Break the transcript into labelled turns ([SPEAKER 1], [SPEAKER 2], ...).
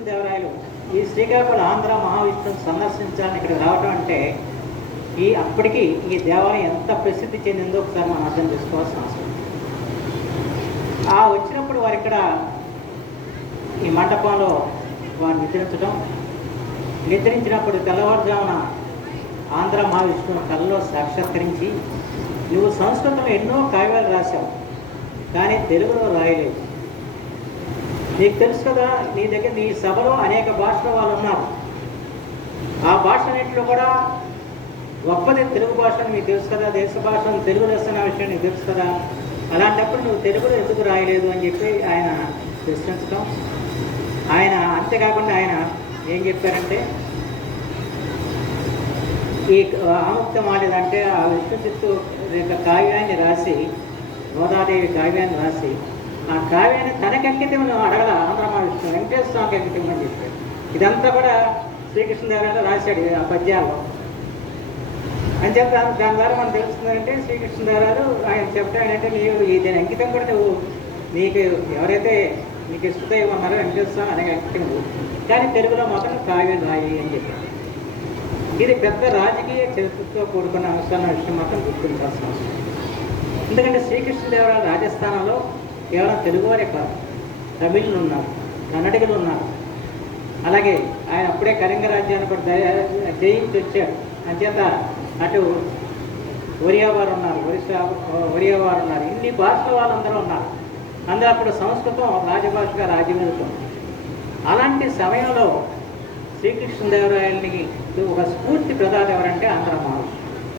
[SPEAKER 1] శ్రీకృష్ణదేవరాయలు ఈ శ్రీకాకుళం ఆంధ్ర మహావిష్ణువు సందర్శించాలని ఇక్కడ రావడం అంటే ఈ అప్పటికి ఈ దేవాలయం ఎంత ప్రసిద్ధి చెందిందో ఒకసారి మనం అర్థం చేసుకోవాల్సిన అవసరం ఆ వచ్చినప్పుడు వారు ఇక్కడ ఈ మండపంలో వారు నిద్రించడం నిద్రించినప్పుడు తెల్లవారుజామున ఆంధ్ర మహావిష్ణువు కళ్ళలో సాక్షాత్కరించి నువ్వు సంస్కృతంలో ఎన్నో కావ్యాలు రాశావు కానీ తెలుగులో రాయలేదు. నీకు తెలుసు కదా నీ దగ్గర నీ సభలో అనేక భాషల వాళ్ళు ఉన్నారు. ఆ భాష అన్నింటిలో కూడా గొప్పది తెలుగు భాష మీకు తెలుసు కదా దేశ భాష తెలుగు లెస్సన విషయం నీకు తెలుసు కదా. అలాంటప్పుడు నువ్వు తెలుగులో ఎందుకు రాయలేదు అని చెప్పి ఆయన ప్రశ్నించడం ఆయన అంతేకాకుండా ఆయన ఏం చెప్పారంటే ఈ ఆముక్తం ఆడేదంటే ఆ విష్ణు చిత్తు యొక్క కావ్యాన్ని రాసి గోదాదేవి కావ్యాన్ని రాసి ఆ కావ్యాన్ని తనకెక్కితం అడగల ఆంధ్రమా విష్ణు వెంకటేశ్వర స్వామికి అంకితం అని చెప్పాడు. ఇదంతా కూడా శ్రీకృష్ణదేవరాయలు రాశాడు ఆ పద్యాల్లో. అని చెప్పి దాని దాని ద్వారా మనం తెలుస్తుందంటే శ్రీకృష్ణదేవరాయలు ఆయన చెప్తాడంటే నీవు దీని అంకితం కూడా నువ్వు. నీకు ఎవరైతే నీకు ఇష్టత ఉన్నారో వెంకటేశ్వర స్వామి అనేక అంకితం కానీ తెలుగులో మాత్రం కావ్యం రాయి అని చెప్పాడు ఇది పెద్ద రాజకీయ చరిత్రతో కూడుకున్న అంశాల విషయం మాత్రం గుర్తించాల్సిన అవసరం. ఎందుకంటే శ్రీకృష్ణదేవరాయలు రాజస్థానంలో కేవలం తెలుగువారే కాదు తమిళులు ఉన్నారు కన్నడిగులు ఉన్నారు అలాగే ఆయన అప్పుడే కళింగ రాజ్యాన్ని కూడా జయించి వచ్చాడు. అంచేత అటు ఒరియా వారు ఉన్నారు ఒరిస్సా ఒరియా వారు ఉన్నారు ఇన్ని భాషల వాళ్ళందరూ ఉన్నారు. అందులో అప్పుడు సంస్కృతం రాజభాషగా రాజ్యమేలుతుంది అలాంటి సమయంలో శ్రీకృష్ణదేవరాయలని